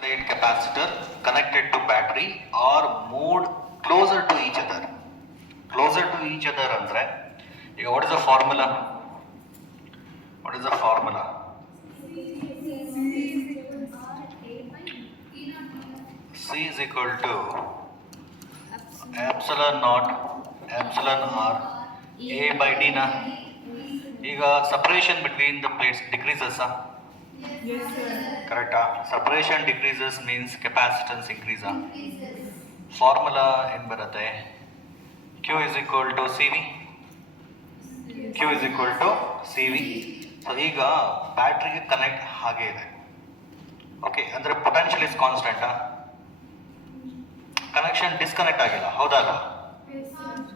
Plate capacitor connected to battery or moved closer to each other. Closer to each other andre what is the formula? What is the formula? C is equal to epsilon naught epsilon r a by d na. ಈಗ separation between the plates decreases. Yes, sir. Correct. Separation decreases means capacitance increase. Formula ಏನು ಬರುತ್ತೆ? Q is equal to CV. Q is equal to CV. So ಈಗ ಬ್ಯಾಟ್ರಿಗೆ connect ಹಾಗೆ ಇದೆ. Okay, ಅಂದರೆ potential is constant. Connection disconnect ಆಗಿಲ್ಲ, ಹೌದಲ್ಲ?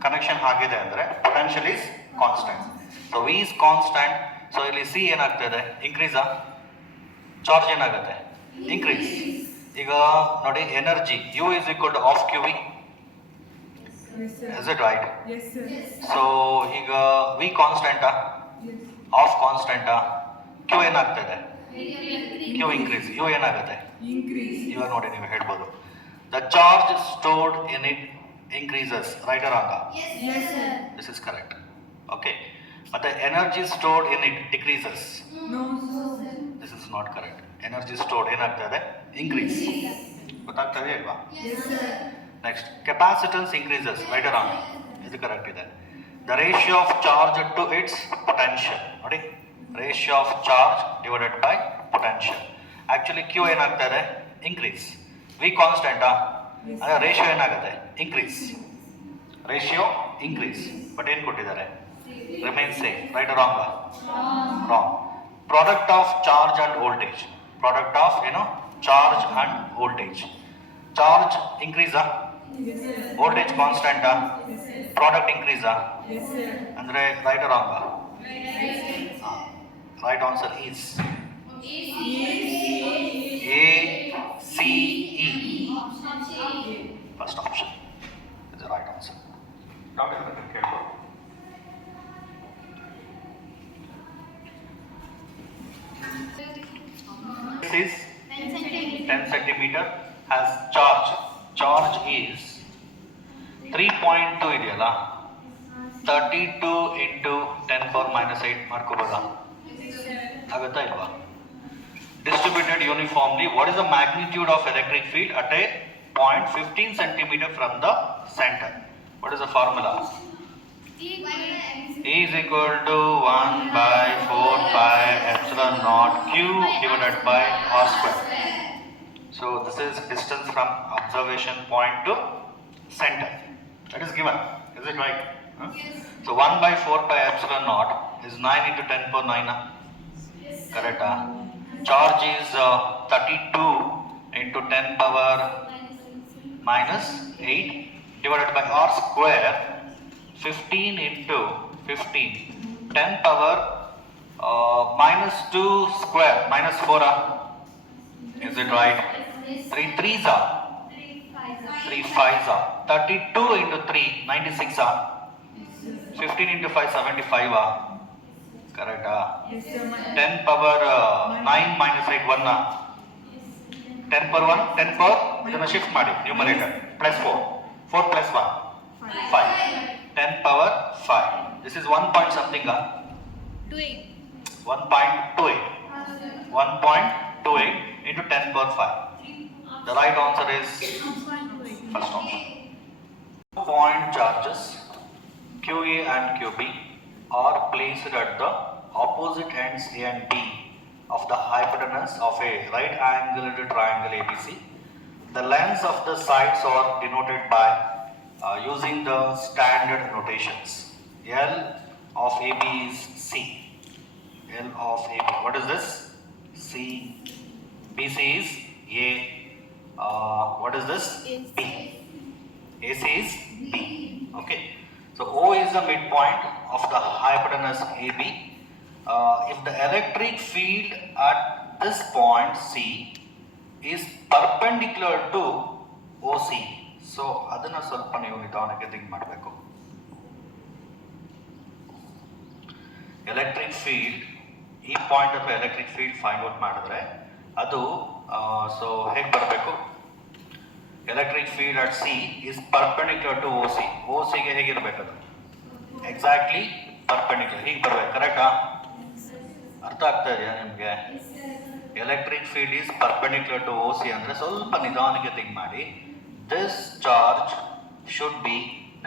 Connection ಆಗಿದೆ ಅಂದರೆ potential is constant. So V is constant. So ಇಲ್ಲಿ ಸಿ ಏನಾಗ್ತದೆ? ಇನ್ಕ್ರೀಸಾ? ಚಾರ್ಜ್ ಏನಾಗುತ್ತೆ? ಇನ್ಕ್ರೀಸ್. ಈಗ ನೋಡಿ, energy U is equal to half Q V. Is it right? So ಈಗ ವಿ ಕಾನ್ಸ್ಟೆಂಟಾ? ಆಫ್ ಕಾನ್ಸ್ಟೆಂಟಾ? ಕ್ಯೂ ಏನಾಗ್ತದೆ? Q increase. ಯು ಏನಾಗುತ್ತೆ? ಇವಾಗ ನೋಡಿ, ನೀವು ಹೇಳ್ಬೋದು the charge stored in it increases, right or wrong? Yes, sir. This is correct. Okay. But the energy stored in it decreases. No, sir. This is not correct. Energy stored ಏನಾಗ್ತದೆ? Increase. ಗೊತ್ತಾಗ್ತದೆ ಅಲ್ವಾ? Yes, sir. Next, capacitance increases, right or wrong? ಇದು correct ಇದೆ. The ratio of charge to its potential. ನೋಡಿ, ratio of charge divided by potential. Actually Q ಏನಾಗ್ತದೆ? Increase. V ಕಾನ್ಸ್ಟೆಂಟಾ? ಅಂದರೆ ratio ಏನಾಗುತ್ತೆ? ಇನ್ಕ್ರೀಸ್. Ratio increase. ಬಟ್ ಏನು ಕೊಟ್ಟಿದ್ದಾರೆ? Remain same. Right or wrong? Wrong. Product of charge and voltage. Product of ಏನು? Charge and voltage. Charge ಇನ್ಕ್ರೀಸಾ? Voltage ಕಾನ್ಸ್ಟೆಂಟಾ? Product ಇನ್ಕ್ರೀಸಾ? ಅಂದರೆ right or wrong? Right answer is A C E. First option is the right answer. This is 10 centimeter has charge. Charge is 3.2 ಇದೆಯಲ್ಲ, 32 into 10 power minus 8 ಮಾಡ್ಕೋಬೋದಾ? ಆಗುತ್ತಾ ಇಲ್ವಾ? Distributed uniformly. What is the magnitude of electric field at a point 15 centimeter from the center? What is the formula? E is equal to 1 by 4 pi epsilon naught Q divided by R square. So this is distance from observation point to center. That is given. Is it right? Huh? Yes. So 1 by 4 pi epsilon naught is 9 into 10 power 9. Yes. Correct? Charge is 32 into 10 power minus 8 divided by R square, 15 into 15, 10 power minus 2 square, minus 4. Is it right? 3 3s are 3 5s are 32 into 3, 96 are 15 into 5, 75 are. Correct. 10 power 9 minus 8 1. 10 power 1, 10 power ಇದನ್ನು shift ಮಾಡಿ numerator plus 4, 4 plus 1 5, 10 power 5. This is 1 point something. 1.28 into 10 power 5. The right answer is first option. Point charges QA and QB are placed at the opposite ends A and B of the hypotenuse of a right-angled triangle ABC. The lengths of the sides are denoted by using the standard notations. L of AB is C. L of AB. What is this? C. BC is A. What is this? B. AC is B. Okay. So O is the midpoint of the hypotenuse AB. If the electric field at this point C is perpendicular to OC, so ಅದನ್ನ ಸ್ವಲ್ಪ ನೀವು ನಿಧಾನಕ್ಕೆ think ಮಾಡಬೇಕು. Electric field, ಈ point of electric field find out ಮಾಡಿದ್ರೆ ಅದು so ಹೇಗೆ ಬರಬೇಕು? Electric field at C is perpendicular to O C. O ಸಿಗೆ ಹೇಗಿರ್ಬೇಕದು? Exactly perpendicular. ಹೀಗೆ ಬರ್ಬೇಕು, ಕರೆಕ್ಟಾ? ಅರ್ಥ ಆಗ್ತಾ ಇದೆಯಾ ನಿಮಗೆ? Electric field is perpendicular to O C ಅಂದರೆ ಸ್ವಲ್ಪ ನಿಧಾನಕ್ಕೆ ಥಿಂಕ್ ಮಾಡಿ. This charge should be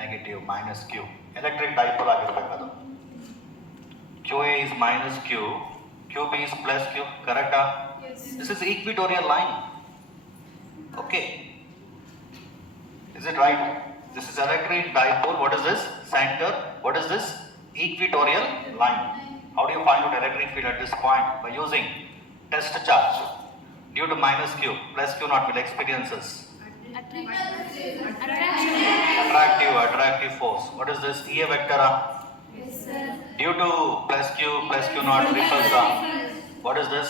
negative, minus Q. Electric dipole ಆಗಿರ್ಬೇಕು ಅದು. Q A is minus Q, Q B is plus Q, ಕರೆಕ್ಟಾ? This is equatorial line. Okay, is it right? This is electric dipole. What is this? Center. What is this? Equatorial line. How do you find out electric field at this point? By using test charge. Due to minus q, plus q naught will experiences attractive force. What is this? EA vector. Due to plus q naught repulsa. What is this?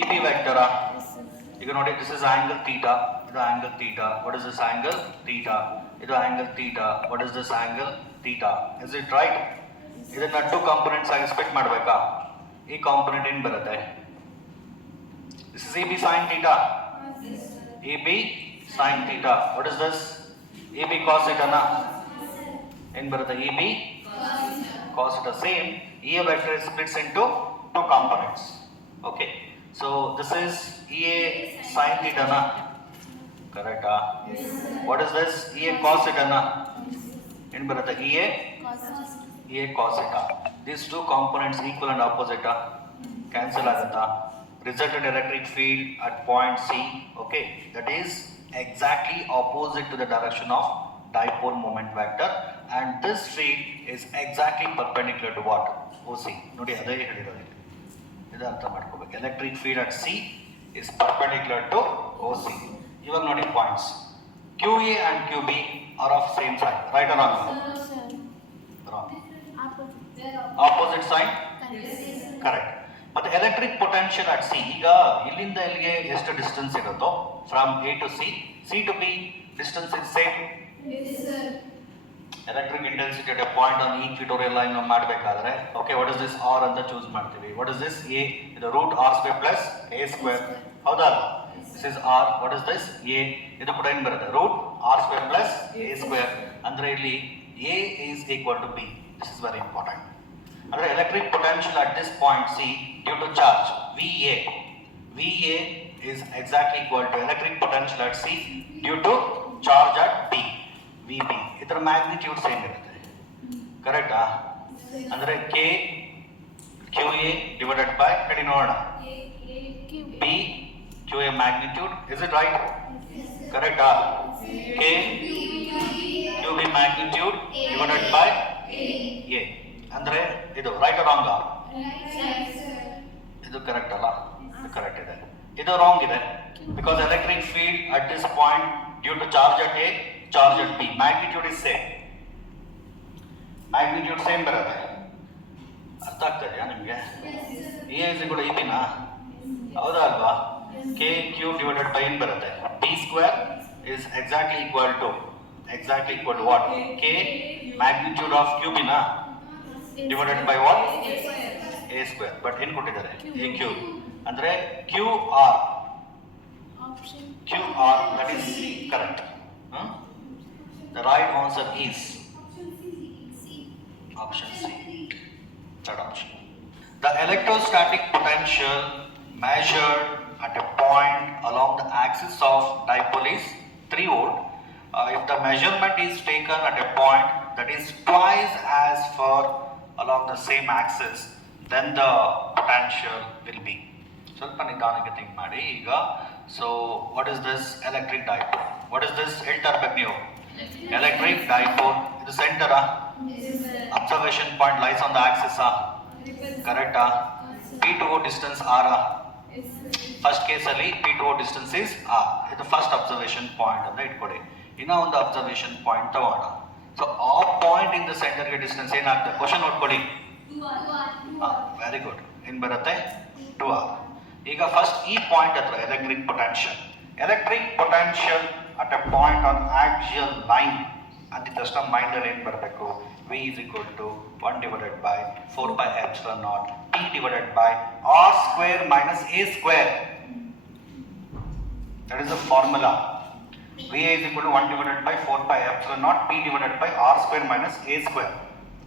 EB vector. You can notice this is angle theta. This angle theta. What is this angle? Theta. This angle theta. What is this angle? Theta. Is it right? ಇದನ್ನ to components ಆಗಿ split ಮಾಡಬೇಕಾ? ಈ component ಏನು ಬರುತ್ತೆ? This is EB sin theta. EB sin theta. What is this? EB cos theta na? ಏನು ಬರುತ್ತೆ? EB cos theta. Same. EA vector splits into two components. Okay. So this is EA sin theta na? Correct? What is this? EA cos theta na? ಏನು ಬರುತ್ತೆ? EA cos theta. These two components equal and opposite. Cancel agata. Resultant electric field at point C. Okay, that is exactly opposite to the direction of dipole moment vector, and this field is exactly perpendicular to what? OC. ನೋಡಿ ಅದೇ ಹೇಳಿರೋದು. ಇದು ಅರ್ಥ ಮಾಡ್ಕೋಬೇಕು. Electric field at C is perpendicular to O C. ಇವಾಗ ನೋಡಿ points Q A and Q B are of same side, right or wrong? Opposite side, correct. ಮತ್ತೆ electric potential at C, ಈಗ ಇಲ್ಲಿಂದ ಇಲ್ಲಿಗೆ ಎಷ್ಟು ಡಿಸ್ಟೆನ್ಸ್ ಇರುತ್ತೋ from A to C, C to B distance is same. Electric intensity at a point on equatorial line ಮಾಡಬೇಕಾದ್ರೆ, okay, what is this? R ಅಂತ choose ಮಾಡ್ತೀವಿ. What is this? A. ಇದು root R square plus A square, ಹೌದಾ? This is R. What is this? A. ಇದು ಕೂಡ ಏನು ಬರುತ್ತೆ? Root R square plus A square. ಅಂದ್ರೆ ಇಲ್ಲಿ A is equal to B. This is very important. ಅಂದ್ರೆ electric potential at this point C due to charge VA. VA is exactly equal to electric potential at C due to charge at B. VB. ಇದರ magnitude same ಇರುತ್ತೆ, ಕರೆಕ್ಟಾ? ಅಂದ್ರೆ K QA divided by, ಹೇಳಿ ನೋಡೋಣ, B QA magnitude. Is it right? ಕರೆಕ್ಟಾ? K QB magnitude divided by A. ಅಂದ್ರೆ ಇದು right wrong? ಇದು ಕರೆಕ್ಟ್ ಅಲ್ಲ? ಇದು ಕರೆಕ್ಟ್ ಇದೆ, ಇದು ರಾಂಗ್ ಇದೆ. Because electric field at this point due to charge at A, charge at B, magnitude is same. Magnitude same ಬರುತ್ತೆ. ಅರ್ಥ ಆಗ್ತಾ ಇದೆಯಾ ನಿಮಗೆ? ಎ ಇಸ್ ಕೂಡ ಇದಿನ, ಹೌದಾ ಅಲ್ವಾ? ಕೆ ಕ್ಯೂ ಡಿವೈಡೆಡ್ ಬೈ ಏನು ಬರುತ್ತೆ? B square is exactly equal to what? K magnitude of ಕ್ಯೂಬಿನ divided by what? A square. But ಏನು ಕೊಟ್ಟಿದ್ದಾರೆ? A cube. ಅಂದ್ರೆ Q R that is correct. The right answer is option C. Third option. The electrostatic potential measured at a point along the axis of dipole is 3 volt. If the measurement is taken at a point that is twice as far along the same axis, then the potential will be. ಸ್ವಲ್ಪ ನಿಧಾನಕ್ಕೆ think ಮಾಡಿ ಈಗ. So what is this? Electric dipole. What is this? ಹೇಳ್ತಾರೆ ನೀವು, electric dipole. ಇದು ಸೆಂಟರಾ? Observation point lies on the axis, ಕರೆಕ್ಟಾ? P to O distance R. First ಕೇಸಲ್ಲಿ P to O distance is R. ಇದು ಫಸ್ಟ್ ಅಬ್ಸರ್ವೇಷನ್ ಪಾಯಿಂಟ್ ಅಂತ ಇಟ್ಕೊಡಿ. ಇನ್ನೂ ಒಂದು ಅಬ್ಸರ್ವೇಷನ್ ಪಾಯಿಂಟ್ ತಗೋಣ. ಸೊ ಆ ಪಾಯಿಂಟ್ ಇಂದ ಸೆಂಟರ್ಗೆ ಡಿಸ್ಟೆನ್ಸ್ ಏನಾಗ್ತದೆ? ಕ್ವಶನ್ ನೋಡ್ಕೊಡಿ. Very good. ಏನು ಬರುತ್ತೆ? 2R. ಈಗ ಫಸ್ಟ್ ಈ ಪಾಯಿಂಟ್ ಹತ್ರ electric potential at a point on axial line ಅಂದಿದ ತಕ್ಷಣ ಮೈಂಡಲ್ಲಿ ಏನು ಬರಬೇಕು? V is equal to 1 divided by 4 pi epsilon naught P divided by R square minus A square. That is the formula. VA is equal to 1 divided by 4 pi epsilon naught P divided by R square minus A square.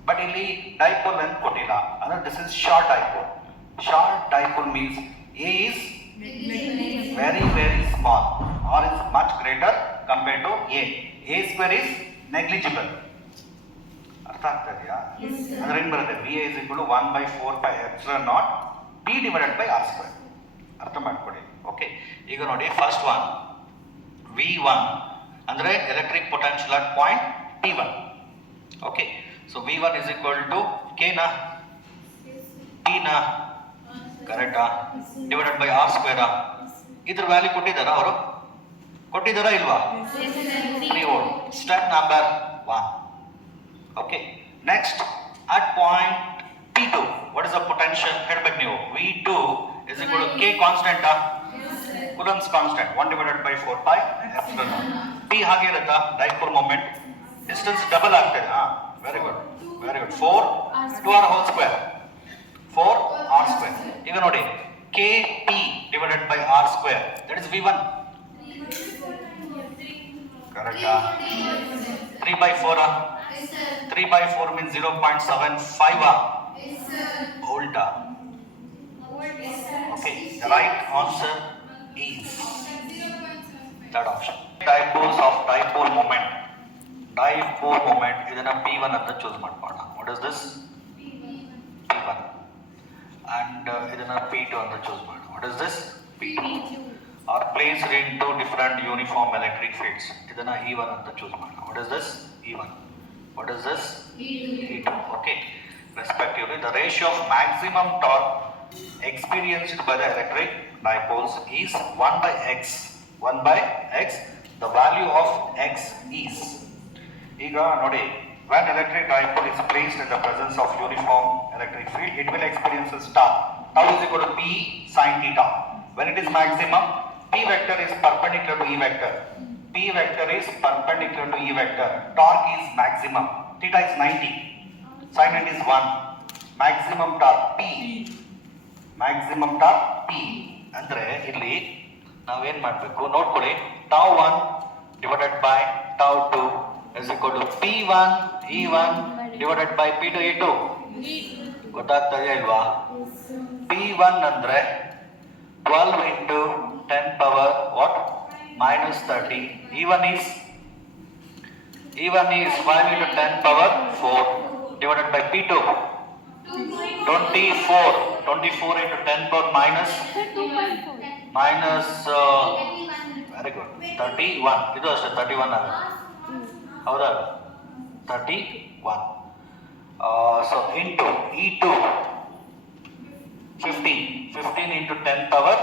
But ಇಲ್ಲಿ dipole length ಕೊಟ್ಟಿಲ್ಲ. ಅಂದ್ರೆ this is short dipole. Short dipole means A is very very small. R is much greater compared to A. A square is negligible. ಅರ್ಥ ಆಗ್ತಾ ಇದೆಯಾ? ಅಂದ್ರೆ ಏನು ಬರುತ್ತೆ? VA is equal to 1 by 4 pi epsilon naught P divided by R square. ಅರ್ಥ ಮಾಡ್ಕೊಳ್ಳಿ. Okay, ಈಗ ನೋಡಿ ಫಸ್ಟ್ ಒನ್ V1 ಅಂದರೆ electric potential at point P1. Okay, so V1 is equal to K ನಾ P ನಾ ಕರೆಕ್ಟಾ ಡಿವೈಡೆಡ್ ಬೈ R ಸ್ಕ್ವೇರಾ. ಇದ್ರ value ಕೊಟ್ಟಿದ್ದಾರಾ ಅವರು? ಕೊಟ್ಟಿದ್ದಾರಾ ಇಲ್ವಾ? 3 volt. Step number 1. Okay, next at point P2 what is the potential ಹೇಳಬೇಕು ನೀವು. V2 is equal to K constant Coulomb's constant 1 divided by 4 pi epsilon naught. P ಹಾಗೆ ಇರುತ್ತಾ dipole moment distance double ಆಗ್ತದೆ. Very good very good. 4 2r whole square 4r square. ಈಗ ನೋಡಿ KP divided by r square that is V1 ಕರೆಕ್ಟಾ? 3 by 4 3 by 4 means 0.75 volt. Okay, the right answer is third option. Dipoles of dipole moment. Dipole moment ಇದನ್ನ P1 ಅಂತ choose ಮಾಡ್ಬೋಣ. What is this? P1. And ಇದನ್ನ P2 ಅಂತ choose ಮಾಡೋಣ. What is this? P2. Are placed in two different uniform electric fields. ಇದನ್ನ E1 ಅಂತ choose ಮಾಡೋಣ. What is this? E1. What is this? E2. Okay. Respectively, the ratio of maximum torque experienced by the electric dipoles is 1 by x. 1 by x. The value of x is. ಈಗ ನೋಡಿ, when electric dipole is placed in the presence of uniform electric field, it will experience a torque. Tau is equal to P sin theta. When it is maximum, P vector is perpendicular to E vector. P vector is perpendicular to E vector. Torque is maximum. Theta is 90. Sin it is 1. Maximum torque P. Maximum torque P. ಅಂದ್ರೆ ಇಲ್ಲಿ ನಾವೇನ್ ಮಾಡಬೇಕು ನೋಡ್ಕೊಳ್ಳಿ. tau 1 divided by tau 2 is equal to P1 E1 divided by P2 E2. ಗೊತ್ತಾಗ್ತಾ ಇದೆಯಾ ಇಲ್ವಾ? P1 ಅಂದ್ರೆ 12 into 10 power what? minus 30. E1 is 5 into 10 power 4 divided by P2 24 into 10 power minus very good 31. ಇದು ಅಷ್ಟೇ 31 ಆಗುತ್ತೆ. ಹೌದಾ? 31. So into E2 15 into 10 power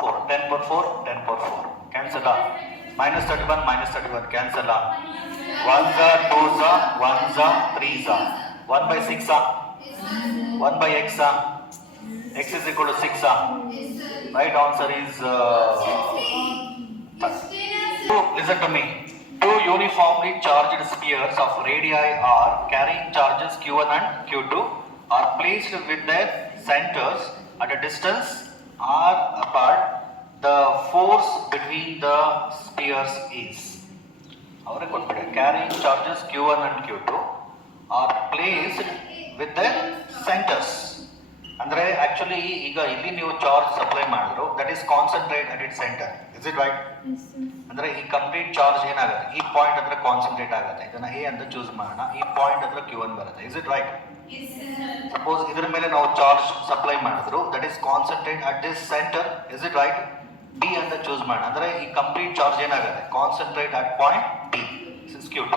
4 10 power 4 10 power 4 cancel minus 31 cancel 1s are 2s are 1s are 3s are 1 by 6 1 by x x is equal to 6 right answer is listen to me. Two uniformly charged spheres of radii r carrying charges q1 and q2 are placed with their centers at a distance r apart. The force between the spheres is ಅವರೇ ಕೊಟ್ಬಿಟ್ಟೆ. carrying charges q1 and q2 are placed with their centers. ಅಂದ್ರೆ actually ಈಗ ಇಲ್ಲಿ ನೀವು charge supply ಮಾಡಿದ್ರು that is concentrate at it centre. Is it right? ಅಂದ್ರೆ ಈ complete charge ಏನಾಗುತ್ತೆ ಈ ಪಾಯಿಂಟ್ ಹತ್ರ ಕಾನ್ಸಂಟ್ರೇಟ್ ಆಗುತ್ತೆ. ಇದನ್ನ ಎ ಅಂತ ಚೂಸ್ ಮಾಡೋಣ. ಈ ಪಾಯಿಂಟ್ ಹತ್ರ Q1 ಬರುತ್ತೆ. Is it right? ಸಪೋಸ್ ಇದ್ರ ಮೇಲೆ ನಾವು ಚಾರ್ಜ್ ಸಪ್ಲೈ ಮಾಡಿದ್ರು that is concentrate at this centre. Is it right? D ಅಂತ ಚೂಸ್ ಮಾಡೋಣ. ಅಂದ್ರೆ ಈ ಕಂಪ್ಲೀಟ್ ಚಾರ್ಜ್ ಏನಾಗುತ್ತೆ concentrate at point D since Q2.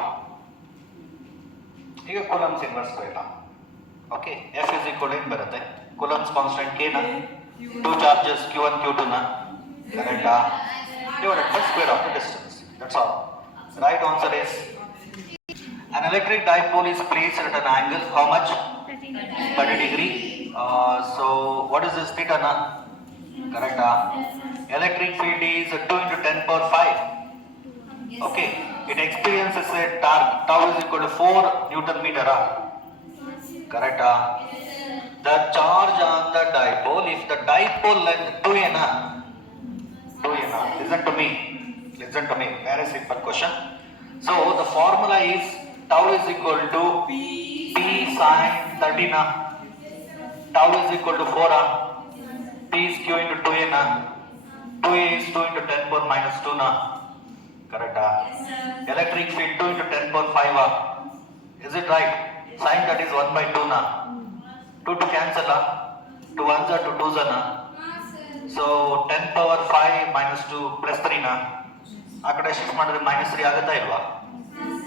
ಈಗ ಕೂಲಂಬ್ಸ್ ಇನ್ವರ್ಸ್ ಬರೋಣ. Okay, F is equal to ಏನು ಬರುತ್ತೆ? ಕೂಲಂಬ್ಸ್ ಕಾನ್ಸ್ಟೆಂಟ್ K ನ ಟೂ ಚಾರ್ಜಸ್ Q1 Q2 ನ ಕರೆಕ್ಟಾ divided by square of the distance. That's all. Right answer is an electric dipole is placed at an angle how much? 30 degree. So what is this theta na? Correct. Electric field is 2 into 10 power 5. Okay. It experiences a torque tau is equal to 4 Newton meter. Correct? The charge on the dipole, if the dipole length 2a na, 2a na. Listen to me. Very simple question. So the formula is tau is equal to P sin 30 na. Tau is equal to 4 P is q into 2a na. 2a is 2 into 10 power minus 2 na. Correct? Electric field 2 into 10 power 5 Is it right? Sin that is 1 by 2 na. 2 to cancel 2 ones are 2 twos na. So 10 power 5 minus 2 plus 3 na. ಆ ಕಡೆ shift ಮಾಡಿದ್ರೆ minus 3 ಆಗುತ್ತಾ ಇಲ್ವಾ?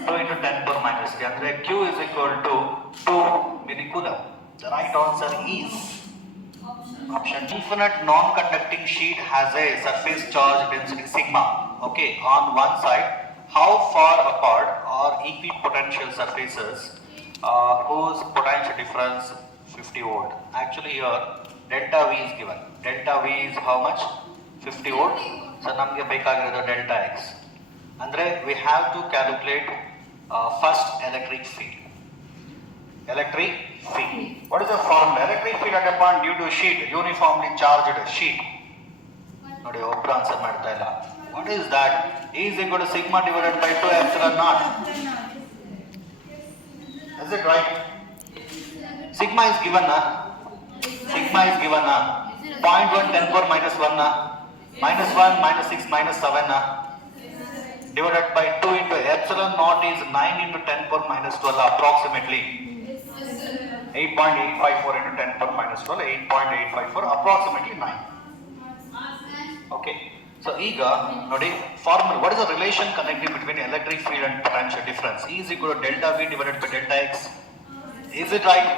2 into 10 power minus 3 ಅಂದ್ರೆ q is equal to 2 millicoulomb. The right answer is option. Infinite non-conducting sheet has a surface charge density sigma. Okay, on one side, how far apart are equipotential surfaces whose potential difference 50 volt? Actually here delta V is given. Delta V is how much? 50 volt. So ನಮಗೆ ಬೇಕಾಗಿರೋದು delta x. ಅಂದ್ರೆ we have to calculate first electric field. Electric field. What is the formula? Electric field at a point due to sheet, uniformly charged sheet. ನೋಡಿ ಒಬ್ರು answer ಮಾಡ್ತಾ ಇಲ್ಲ. What is that? E is equal to sigma divided by 2 epsilon naught. Is it right? Sigma is given na. 0.1 10 power minus 1 na. Minus 1 minus 6 minus 7 na. Divided by 2 into epsilon naught is 9 into 10 power minus 12 approximately. 8.854 into 10 power minus 12, 8.854 approximately 9. Okay. So ಈಗ ನೋಡಿ formula. What is the relation connecting between electric field and potential difference? E is equal to delta V divided by delta x. Is it right?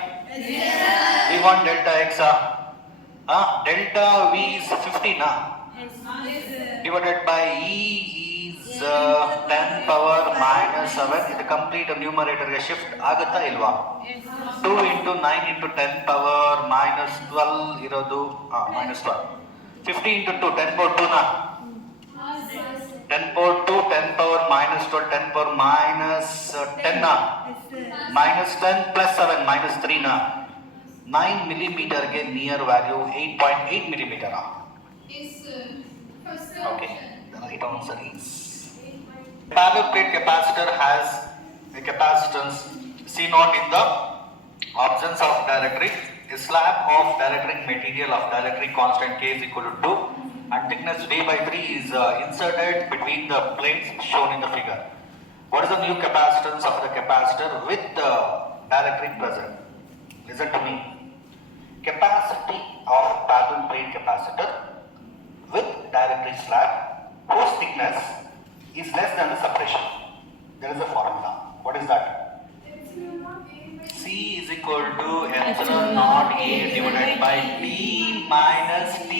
Yes. We want delta x. Delta V is 50 na. Divided by E is 10 power minus 7. ಇದು complete numerator ಗೆ shift ಆಗುತ್ತಾ ಇಲ್ವಾ? 2 into 9 into 10 power minus 12 ಇರೋದು minus 12. 50 into 2 10 power 2 na. 10 power 2 10 power minus 12 10 power minus 10 na. Minus 10 plus 7 minus 3 na. 9 millimeter ಗೆ near value 8.8 millimeter. Okay, the right answer is parallel plate capacitor has a capacitance C0 in the absence of dielectric. A slab of dielectric material of dielectric constant K is equal to 2 and thickness d by 3 is inserted between the plates shown in the figure. What is the new capacitance of the capacitor with the dielectric present? Listen to me. Capacity of parallel plate capacitor with dielectric slab whose thickness is less than the separation. There is a formula. What is that? C is equal to epsilon naught A divided by D minus T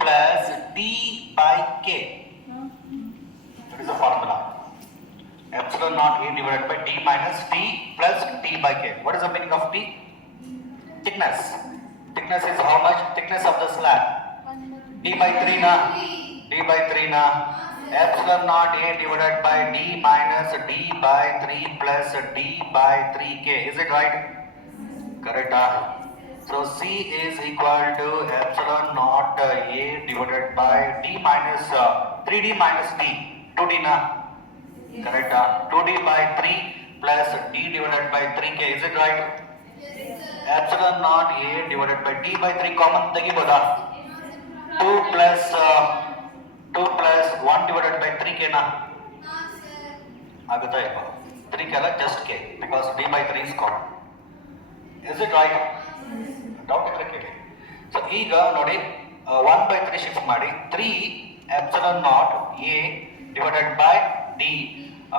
plus D by K. That is the formula. Epsilon naught A divided by D minus T plus D by K. What is the meaning of T? Thickness. Thickness is how much? Thickness of the slab. D by 3 na. D by 3 na. Epsilon naught A divided by D minus D by 3 plus D by 3K. Is it right? Correct. So C is equal to epsilon naught A divided by D minus 3D minus D. 2D na. Correct. 2D by 3 plus D divided by 3K. Is it right? Epsilon naught A divided by D by 3 common ತೆಗಿಬೋದಾ? 2 plus 1 divided by 3K na. ಆಗುತ್ತಾ ಇಲ್ವಾ? 3K ಅಲ್ಲ just K because D by 3 is common. Is it right? Doubt ಇದ್ರೆ ಕೇಳಿ. So ಈಗ ನೋಡಿ 1 by 3 shift ಮಾಡಿ 3 epsilon naught A divided by D.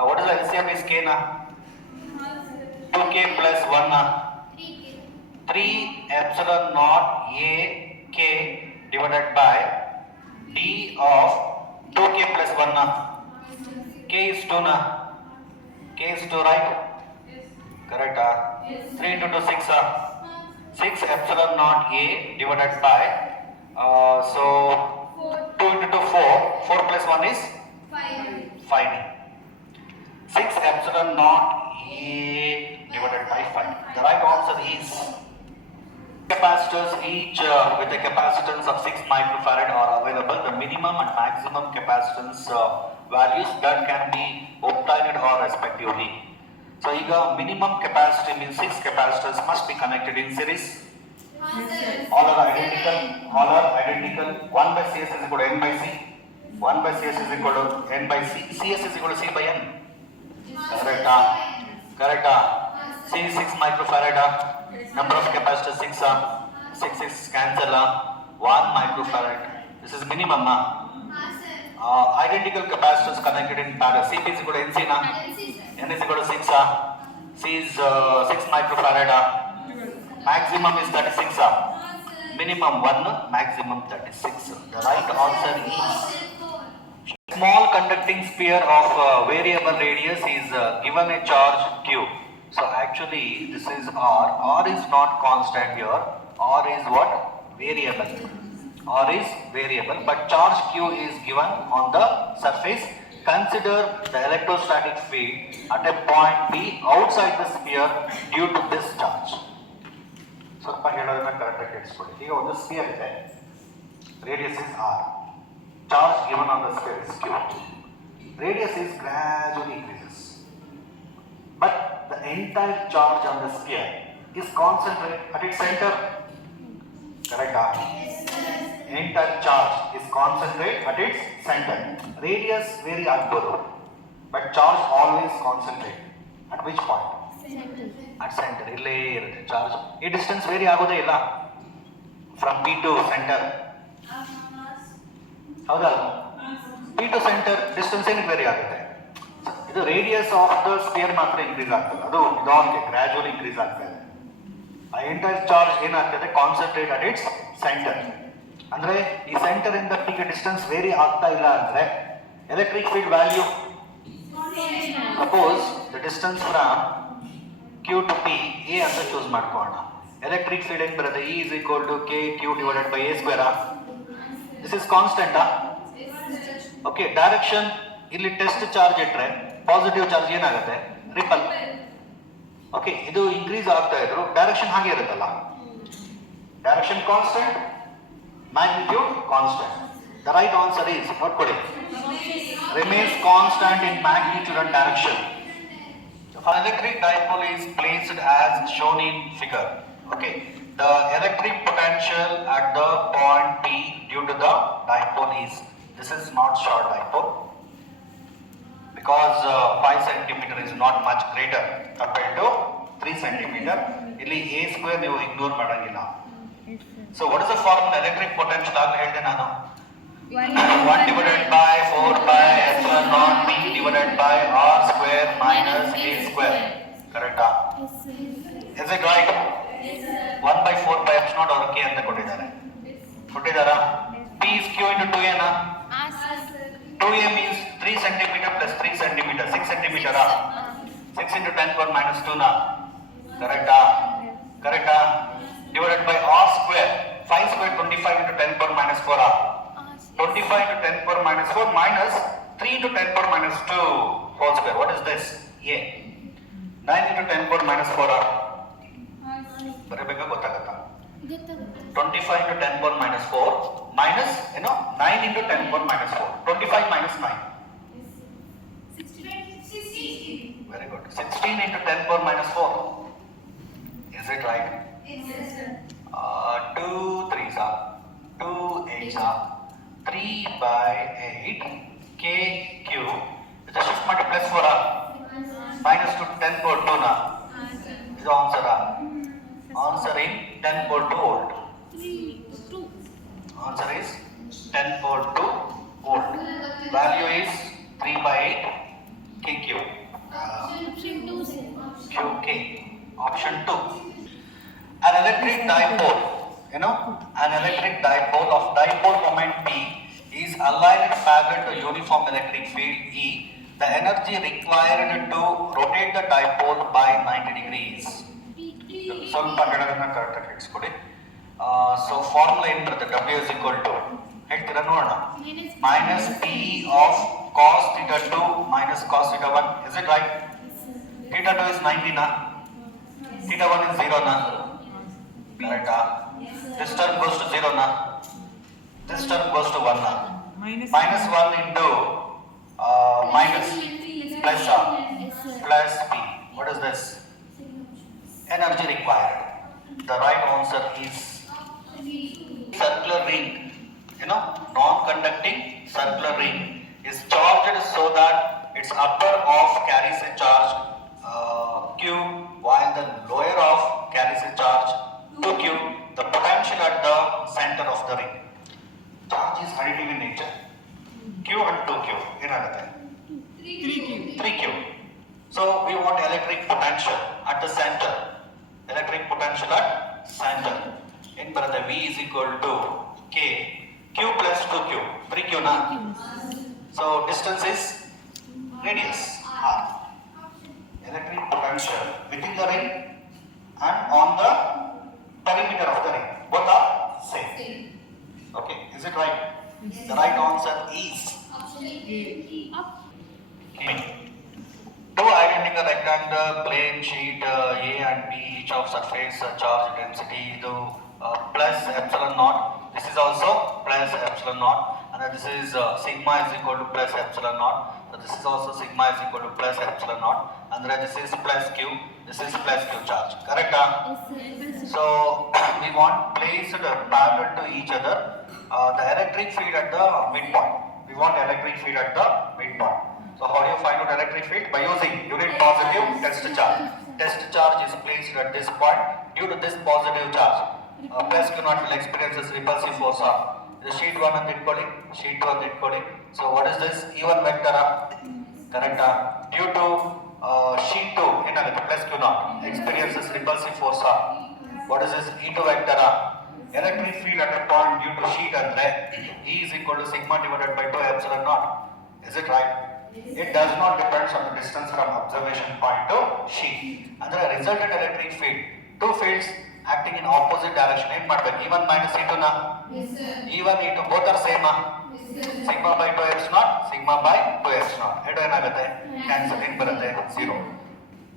What is the LCM is K na? 2K plus 1 na. 3 epsilon naught A K divided by D of 2K plus 1 na. K is 2 na. K is 2 right? Correct. 3 into 2 6 6 epsilon naught A divided by so 2 into 2 4 4 plus 1 is 5D. 6 epsilon naught A divided by 5. The right answer is capacitors each with a capacitance of 6 microfarad are available. The minimum and maximum capacitance values that can be obtained are respectively. So ಈಗ minimum capacity means 6 capacitors must be connected in series. Yes, sir. All are identical. 1 by CS is equal to n by C. 1 by CS is equal to n by C. CS is equal to C by n. Correct. Correct. C is 6 microfarad. Number of capacitors 6. 6 cancel. 1 microfarad. This is minimum. Identical capacitors connected in parallel. CP is equal to NC. N is equal to 6. C is 6 microfarad. Maximum is 36. Minimum 1. Maximum 36. The right answer is small conducting sphere of variable radius is given a charge Q. So actually this is R. R is not constant here. R is what? Variable. R is variable, but charge Q is given on the surface. Consider the electrostatic field at a point P outside the sphere due to this charge. ಸ್ವಲ್ಪ ಹೇಳೋದನ್ನ ಕರೆಕ್ಟಾಗಿ ಕೇಳಿಸ್ಕೊಳ್ಳಿ. ಈಗ ಒಂದು sphere ಇದೆ, radius is R. Charge given on the sphere is Q. Radius is gradually increases, but the entire charge on the sphere is concentrated at its center. Correct? Entire charge is concentrated at its center. Radius vary ಆಗ್ಬೋದು, but charge always concentrate. At which point? At center. ಇಲ್ಲೇ ಇರುತ್ತೆ charge. ಈ distance very ಆಗೋದೇ ಇಲ್ಲ from P to center. ಹೌದಲ್ಲ? P to center distance ಏನಕ್ಕೆ very ಆಗುತ್ತೆ? ಇದು ರೇಡಿಯಸ್ ಆಫ್ ದ ಸ್ಫಿಯರ್ ಮಾತ್ರ ಇನ್ಕ್ರೀಸ್ ಆಗ್ತದೆ. ಅದು ನಿಧಾನಕ್ಕೆ ಗ್ರಾಜುವಲಿ ಇನ್ಕ್ರೀಸ್ ಆಗ್ತಾ ಇದೆ. ಆ ಎಂಟೈರ್ ಚಾರ್ಜ್ ಏನಾಗ್ತದೆ? Concentrate at it's centre. ಅಂದ್ರೆ ಈ ಸೆಂಟರ್ ಇಂದ ಪಿಗೆ ಡಿಸ್ಟೆನ್ಸ್ ವೇರಿ ಆಗ್ತಾ ಇಲ್ಲ ಅಂದ್ರೆ electric field value, suppose the distance from Q to P A ಅಂತ ಚೂಸ್ ಮಾಡ್ಕೊಳ್ಳೋಣ. ಎಲೆಕ್ಟ್ರಿಕ್ ಫೀಲ್ಡ್ ಏನು ಬರುತ್ತೆ? E is equal to KQ divided by A square. This is constant. Okay, direction ಇಲ್ಲಿ ಟೆಸ್ಟ್ ಚಾರ್ಜ್ ಇಟ್ರೆ positive charge ಏನಾಗುತ್ತೆ? Ripple. Okay, ಇದು increase ಆಗ್ತಾ ಇದ್ರು ಡೈರೆಕ್ಷನ್ ಹಾಗೆ ಇರುತ್ತಲ್ಲ. Direction constant, magnitude constant. The right answer is ನೋಡ್ಕೊಳ್ಳಿ, remains constant in magnitude and direction. An electric dipole is placed as shown in figure. Okay, the electric potential at the point P due to the dipole is, this is not short dipole because 5 centimeter is not much greater compared to 3 centimeter. Illi A square ನೀವು ignore ಮಾಡಂಗಿಲ್ಲ. So what is the formula? Electric potential ಆಗ ಹೇಳಿದೆ ನಾನು 1 divided by 4 by epsilon naught P divided by R square minus A square. Correct? Is it right? 1 by 4 by epsilon naught or K ಅಂತ ಕೊಟ್ಟಿದ್ದಾರಾ? P is Q into 2A na? 2A means 3 centimeter plus 3 centimeter, 6 centimeter. 6 into 10 power minus 2 na? Correct? Correct? Divided by R square. 5 square 25 into 10 power minus 4. 25 into 10 power minus 4 minus 3 into 10 power minus 2 whole square. What is this? A. 9 into 10 power minus 4. ಬರಬೇಕಾ ಗೊತ್ತಾಗುತ್ತಾ? 25 into 10 power minus 4 minus 9 into 10 power minus 4. 25 minus 9. 16. Very good. 16 into 10 power minus 4. Is it right? Yes, sir. 2 3s are 2 8s are 3 by 8 K Q. With a shift ಮಾಡಿ plus 4 minus to 10 power 2 na. Is the answer. Answer in 10 power 2 volt. Answer is 10 power 2 volt. Value is 3 by 8 KQ. QK. Option 2. An electric dipole, an electric dipole of dipole moment P is aligned parallel to uniform electric field E. The energy required to rotate the dipole by 90 degrees. ಸ್ವಲ್ಪ ಹೇಳೋದನ್ನ ಕರೆಕ್ಟಾಗಿ ಇಟ್ಸ್ಕೊಡಿ. So formula ಏನು ಬರುತ್ತೆ? W is equal to ಹೇಳ್ತೀರಾ ನೋಡೋಣ. minus P of cos theta 2 minus cos theta 1. Is it right? Theta 2 is 90 na? theta 1 is 0 na, correct ah? This term goes to 0 na, this term goes to 1 na, minus 1 into minus plus plus p. What is this? Energy required. The right answer is circular ring. You know, non-conducting circular ring is charged so that its upper half carries a charge q, while the lower half carries a charge 2q. The potential at the center of the ring. Charge is additive in nature. Q and 2q. ಏನಾಗುತ್ತೆ? 3q. So we want electric potential at the center. Electric potential at center. In ಬರುತ್ತೆ V is equal to K. Q plus 2Q. 3Q na. So distance is radius R. Electric potential within the ring and on the perimeter of the ring. Both are same. Okay, is it right? The right answer is two identical rectangle plane sheet A and B, each of surface charge density plus epsilon naught. This is also plus epsilon naught, and then this is sigma is equal to plus epsilon naught. So this is also sigma is equal to plus epsilon naught, and then this is plus q. This is plus q charge. Correct? So we want placed parallel to each other the electric field at the midpoint. We want electric field at the midpoint. So how do you find out electric field? By using unit positive test charge. Test charge is placed at this point. Due to this positive charge, plus q naught will experience this repulsive force on the sheet 1 and equally, sheet 2 and equally. So what is this? E1 vector, correct? Due to sheet 2, plus q naught experiences repulsive force on. What is this? E2 vector, electric field at a point due to sheet and E is equal to sigma divided by 2 epsilon naught. Is it right? It does not depend on the distance from observation point to sheet. And the resultant electric field, two fields acting in opposite direction. E1 minus E2 na? E1, E2 both are same. Sigma by 2 epsilon naught, sigma by 2 epsilon naught. It ಏನಾಗುತ್ತೆ? Cancel in ಬರುತ್ತೆ 0.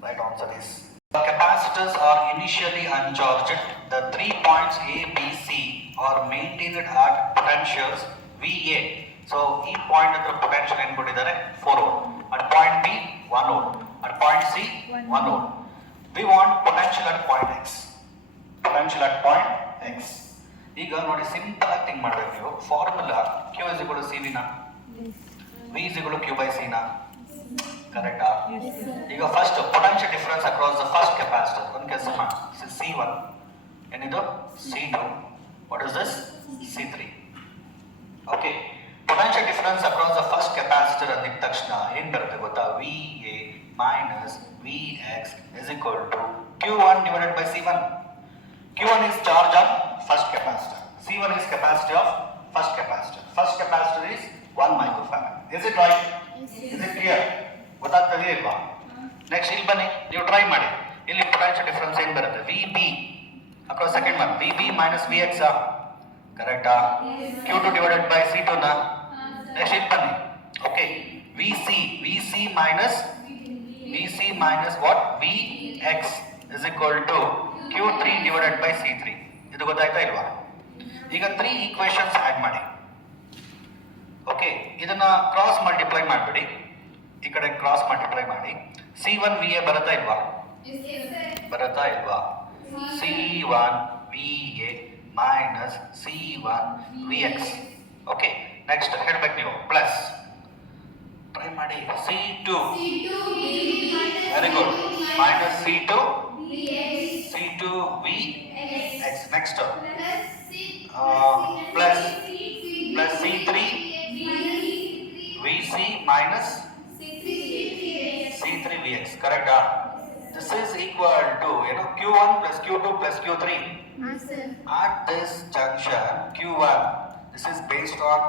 Right answer is. The capacitors are initially uncharged. The 3 points A, B, C are maintained at potentials VA. So ಈ point ಹತ್ರ potential ಏನು ಕೊಟ್ಟಿದ್ದಾರೆ 4 volt. At point B 1 volt. At point C 1 volt. We want potential at point X. Potential at point X. ಈಗ ನೋಡಿ simple ಆಗಿ think ಮಾಡಬೇಕು ನೀವು. Formula Q is equal to CV ನ, V is equal to Q by C ನ, ಕರೆಕ್ಟಾ? ಈಗ first potential difference across the first capacitor ಒಂದು ಕೆಲಸ ಮಾಡಿ. C1 ಏನಿದು C2, what is this? C3. Okay, potential difference across the first capacitor ಅಂದಿದ ತಕ್ಷಣ ಏನು ಬರುತ್ತೆ ಗೊತ್ತಾ? VA minus Vx is equal to Q1 divided by C1. Q1 is charge on first capacitor. C1 is capacity of first capacitor. First capacitor is 1 microfarad. Is it right? Is it clear? ಗೊತ್ತಾಗ್ತದೆ ಇಲ್ವಾ? Next ಇಲ್ಲಿ ಬನ್ನಿ, ನೀವು try ಮಾಡಿ. ಇಲ್ಲಿ potential difference ಏನು ಬರುತ್ತೆ? VB across second one, VB minus Vx ಕರೆಕ್ಟಾ? Q2 divided by C2 ನ. ನೆಕ್ಸ್ಟ್ ಇಲ್ಲಿ ಬನ್ನಿ. Okay, VC minus what? Vx is equal to Q3 divided by C3. ಇದು ಗೊತ್ತಾಯ್ತಾ ಇಲ್ವಾ? ಈಗ 3 ಈಕ್ವೇಷನ್ಸ್ ಆಡ್ ಮಾಡಿ. ಓಕೆ, ಇದನ್ನ ಕ್ರಾಸ್ ಮಲ್ಟಿಪ್ಲೈ ಮಾಡಬೇಡಿ, ಈ ಕಡೆ ಕ್ರಾಸ್ ಮಲ್ಟಿಪ್ಲೈ ಮಾಡಿ. C1 VA ಬರುತ್ತಾ ಇಲ್ವಾ? ಬರುತ್ತಾ ಇಲ್ವಾ? C1 VA minus C1 Vx. Okay, next ಹೇಳ್ಬೇಕು ನೀವು ಪ್ಲಸ್ ಟ್ರೈ ಮಾಡಿ. C2 very good minus C2 Vx. Next plus C3 Vc minus C3 Vx. Correct? This is equal to Q1 plus Q2 plus Q3. At this junction Q1, this is based on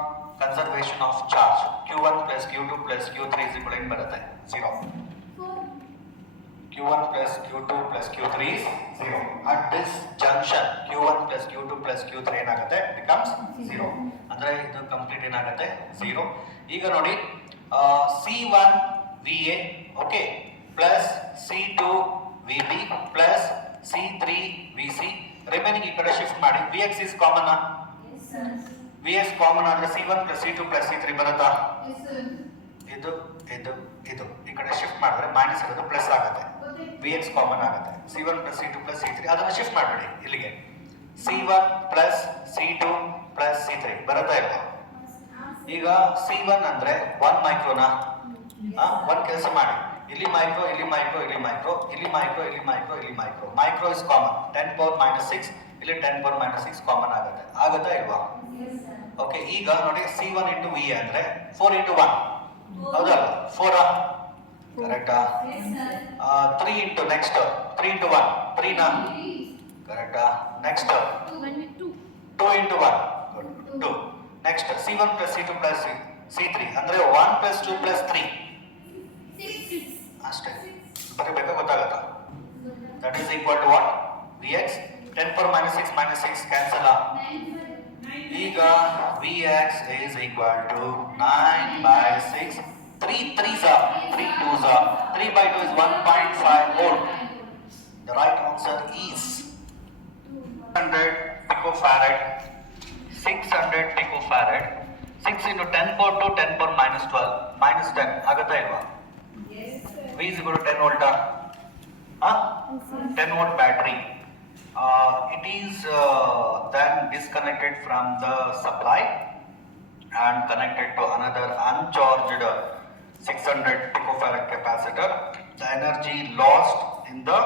conservation of charge. Q1 plus Q2 plus Q3 is equal to 0. Q1 plus Q2 plus Q3 is 0. At this junction Q1 plus Q2 plus Q3 ಏನಾಗುತ್ತೆ? becomes 0. ಅಂದ್ರೆ ಇದು complete ಏನಾಗುತ್ತೆ? 0. ಈಗ ನೋಡಿ C1 VA okay plus C2 VB plus C3 Vc remaining ಈ ಕಡೆ shift ಮಾಡಿ Vx is common Yes, sir. Vx common ಆದ್ರೆ C1 plus C2 plus C3 ಬರುತ್ತಾ Yes, sir. ಇದು ಇದು ಇದು ಈ ಕಡೆ ಶಿಫ್ಟ್ ಮಾಡಿದ್ರೆ ಮೈನಸ್ ಇರೋದು ಪ್ಲಸ್ ಆಗುತ್ತೆ Okay. Vx ಕಾಮನ್ ಆಗುತ್ತೆ C1 plus C2 plus C3 ಅದನ್ನ ಶಿಫ್ಟ್ ಮಾಡಬೇಡಿ ಇಲ್ಲಿಗೆ C1 plus C2 plus C3 ಬರುತ್ತಾ ಇಲ್ಲ ಈಗ C1 ಅಂದ್ರೆ 1 ಮೈಕ್ರೋನಾ ಒಂದು ಕೆಲಸ ಮಾಡಿ ಇಲ್ಲಿ ಮೈಕ್ರೋ ಇಲ್ಲಿ ಮೈಕ್ರೋ ಇಲ್ಲಿ ಮೈಕ್ರೋ ಇಲ್ಲಿ ಮೈಕ್ರೋ ಇಲ್ಲಿ ಮೈಕ್ರೋ ಇಲ್ಲಿ micro micro is common 10 power minus 6 ಇಲ್ಲಿ 10 ಪವರ್ ಮೈನಸ್ 6 ಕಾಮನ್ ಆಗುತ್ತೆ ಆಗುತ್ತಾ ಇಲ್ವಾ Yes, sir. ಓಕೆ ಈಗ ನೋಡಿ C1 ಇಂಟು ವಿ ಅಂದ್ರೆ 4 ಇಂಟು 1 ಹೌದಲ್ಲ 4 ಕರೆಕ್ಟಾ Yes, sir. 3 into next 3 into 1 3 ನಾ ಕರೆಕ್ಟಾ next 2 into 1 2 next C1 plus C2 plus C3 ಅಂದ್ರೆ 1 plus 2 plus 3 ಅಷ್ಟೇ ಬರಬೇಕಾ ಗೊತ್ತಾಗುತ್ತಾ that is equal to what Vx 10 power minus 6 minus 6 cancel ಈಗ Vx is equal to 9 by 6 3 3s are 3 2s are 3 by 2 is 1.5 volt the right answer is 600 picofarad 600 picofarad 6 into 10 power to 10 power minus 12 minus 10 ಆಗುತ್ತಾ ಇಲ್ವಾ Yes, sir. V is equal to 10 volt 10 volt battery it is then disconnected from the supply and connected to another uncharged 600 picofarad capacitor the energy lost in the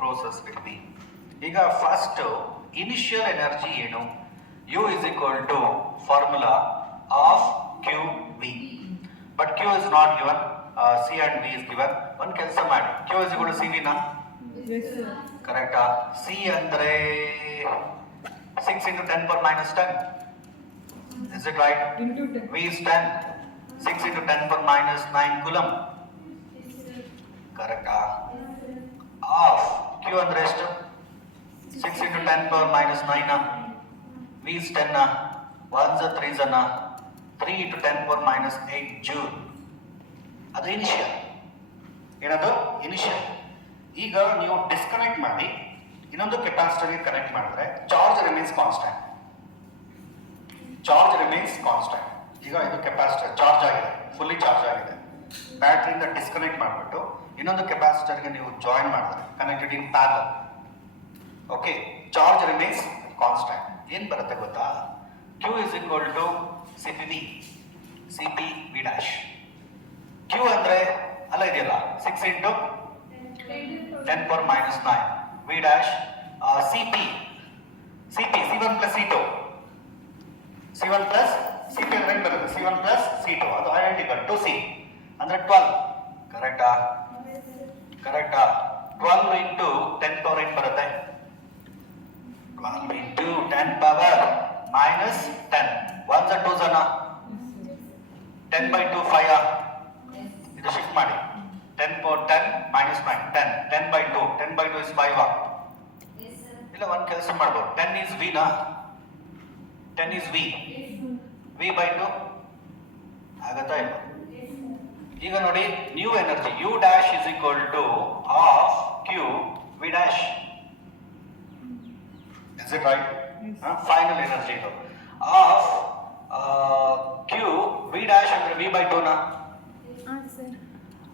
process will be ಈಗ first initial energy ಏನು U is equal to formula of QV but Q is not given C and V is given one ಕೆಲಸ ಮಾಡಿ Q is equal to CV ನಾ Yes, sir. ಕರೆಕ್ಟಾ C ಅಂದ್ರೆ 6 into 10 power minus 10 is it right Into 10. V is 10 6 into 10 power minus 9 coulomb ಕರೆಕ್ಟಾ of Q ಅಂದ್ರೆ ಎಷ್ಟು 6 into 10 power minus 9 V is 10 1s are 3s are 3 into 10 power minus 8 joule ಅದು initial ಏನದು initial ಈಗ ನೀವು disconnect ಮಾಡಿ ಇನ್ನೊಂದು ಕೆಪಾಸಿಟರ್ಗೆ connect ಮಾಡಿದ್ರೆ ಚಾರ್ಜ್ ರಿಮೈನ್ಸ್ ಕಾನ್ಸ್ಟೆಂಟ್ ಈಗ ಇದು ಕೆಪಾಸಿಟರ್ ಚಾರ್ಜ್ ಆಗಿದೆ ಫುಲ್ಲಿ ಚಾರ್ಜ್ ಆಗಿದೆ ಬ್ಯಾಟ್ರಿಯಿಂದ ಡಿಸ್ಕನೆಕ್ಟ್ ಮಾಡಿಬಿಟ್ಟು ಇನ್ನೊಂದು ಕೆಪಾಸಿಟರ್ಗೆ ನೀವು ಜಾಯಿನ್ ಮಾಡಿದ್ರೆ connected in parallel okay charge remains constant ಏನು ಬರುತ್ತೆ ಗೊತ್ತಾ Q is equal to CP V dash Q ಅಂದ್ರೆ ಅಲ್ಲ ಇದೆಯಲ್ಲ 6 into 10 power minus 9 V dash CP C1 plus C2 C1 plus CP ಅಂದ್ರೆ ಏನು ಬರುತ್ತೆ C1 plus C2 ಅದು ಐಡೆಂಟಿಕಲ್ 2C ಅಂದ್ರೆ 12 ಕರೆಕ್ಟಾ 12 into 10 power ಏನು ಬರುತ್ತೆ 12 into 10 power minus 10 1s are 2s are 10 by 2 5 ಇದು ಶಿಫ್ಟ್ ಮಾಡಿ 10 power 10 minus 9 10 by 2 is 5 Yes, sir. ಇಲ್ಲ ಒಂದು ಕೆಲಸ ಮಾಡ್ಬೋದು 10 is V ನಾ 10 is V V by 2 ಆಗತ್ತಾ ಇಲ್ಲ ಈಗ ನೋಡಿ new energy U dash is equal to half Q V dash is it right final energy ಇದು half Q V dash ಅಂದ್ರೆ V by 2 ನಾ Sir.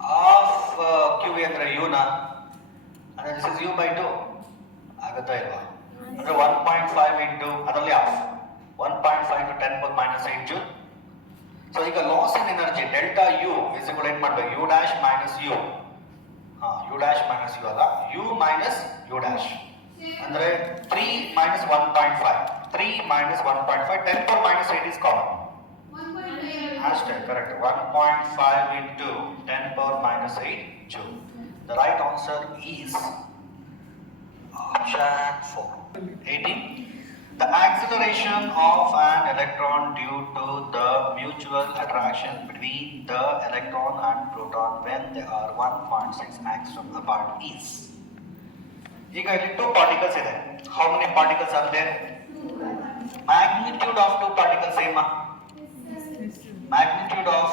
half QV ಅಂದ್ರೆ U ನಾ ಅಂದ್ರೆ this is U by 2 ಆಗುತ್ತಾ ಇಲ್ವಾ ಅಂದ್ರೆ 1.5 into ಅದರಲ್ಲಿ half 1.5 into 10 power minus 8 joule so ಈಗ loss in energy delta U is equal to ಏನು ಮಾಡಬೇಕು U dash minus U U dash minus U ಅಲ್ಲ U minus U dash ಅಂದ್ರೆ 3 minus 1.5 3 minus 1.5 10 power minus 8 is common ಅಷ್ಟೇ correct 1.5 into 10 power minus 8 joule the right answer is option 4 18 the acceleration of an electron due to the mutual attraction between the electron and proton when they are 1.6 angstrom apart is ಈಗ ಇಲ್ಲಿ 2 particles ಇದೆ how many particles are there magnitude of 2 particles same magnitude of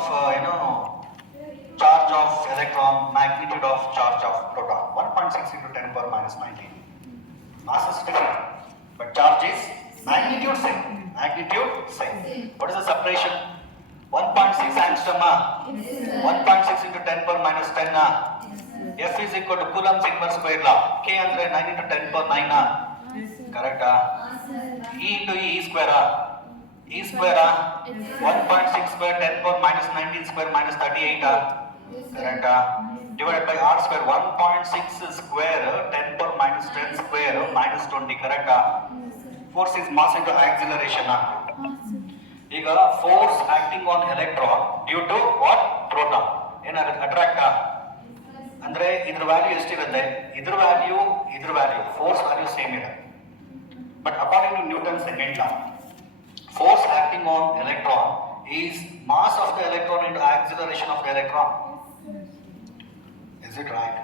charge of electron magnitude of charge of proton 1.6 into 10 power minus 19 Mass is different, but charge is magnitude same. Magnitude same. What is the separation? 1.6 angstrom. 1.6 into 10 power minus 10. F is equal to Coulomb's inverse square law. K andre 9 into 10 power 9. Correct? E into E square. E square. 1.6 square 10 power minus 19 square minus 38. Correct? Divided by R square. 1.6 square 10 power minus 10 square minus 20. Correct? Force is mass into acceleration. ಈಗ force acting on electron due to what? Proton. ಏನಾಗುತ್ತೆ? Attract. ಅಂದ್ರೆ ಇದ್ರ value ಎಷ್ಟಿರುತ್ತೆ? ಇದ್ರ value force value same ಇದೆ. But according to Newton second law, force acting on electron is mass of the electron into acceleration of the electron. Is it right?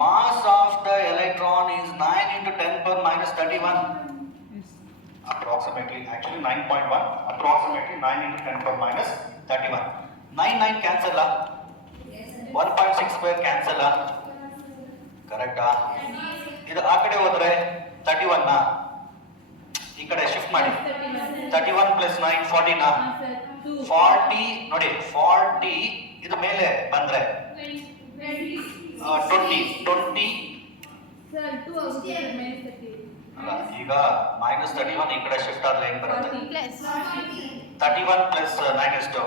Mass of the electron is 9 into 10 power minus 31. Approximately, actually 9.1. Approximately 9 into 10 power minus 31. 9 cancel. 1.6 square cancel. Correct? ಇದು ಆ ಕಡೆ ಹೋದ್ರೆ 31. ಈ ಕಡೆ shift ಮಾಡಿ. 31 plus 9 40. 40 ನೋಡಿ, 40 ಇದು ಮೇಲೆ ಬಂದ್ರೆ 20 ಅಲ್ಲ, ಈಗ ಮೈನಸ್ 31 ಈ ಕಡೆ ಶಿಫ್ಟ್ ಆದ್ರೆ ಹೆಂಗ್ ಬರುತ್ತೆ? 31 ಪ್ಲಸ್ 9 ಎಷ್ಟು?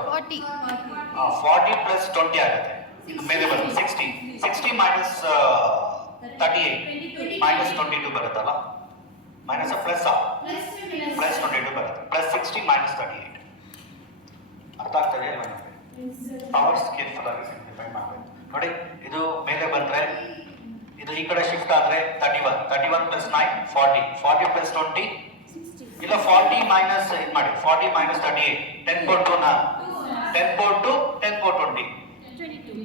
40 ಪ್ಲಸ್ 20 ಆಗುತ್ತೆ. ಇದು ಮೇಲೆ ಬರುತ್ತೆ 60 ಮೈನಸ್ 38 ಮೈನಸ್ 22 ಬರುತ್ತಲ್ಲ, ಮೈನಸ್ ಪ್ಲಸ್ 22 ಬರುತ್ತೆ. Plus 60 minus 38. ಅರ್ಥ ಆಗ್ತದೆ? ಪವರ್ಸ್ ಕೇರ್ಫುಲ್ ಆಗಿ ಸಿಂಪ್ಲಿಫೈ ಮಾಡಬೇಕು ನೋಡಿ. ಇದು ಮೇಲೆ ಬಂದ್ರೆ ಇದು ಈ ಕಡೆ ಶಿಫ್ಟ್ ಆದ್ರೆ 31 ಪ್ಲಸ್ 9 40 ಪ್ಲಸ್ 20 ಇಲ್ಲ 40 ಮೈನಸ್ ಇದು ಮಾಡಿ 40 ಮೈನಸ್ 38 10 ಪವರ್ 2 ನ 10 ಪವರ್ 2 10 ಪವರ್ 20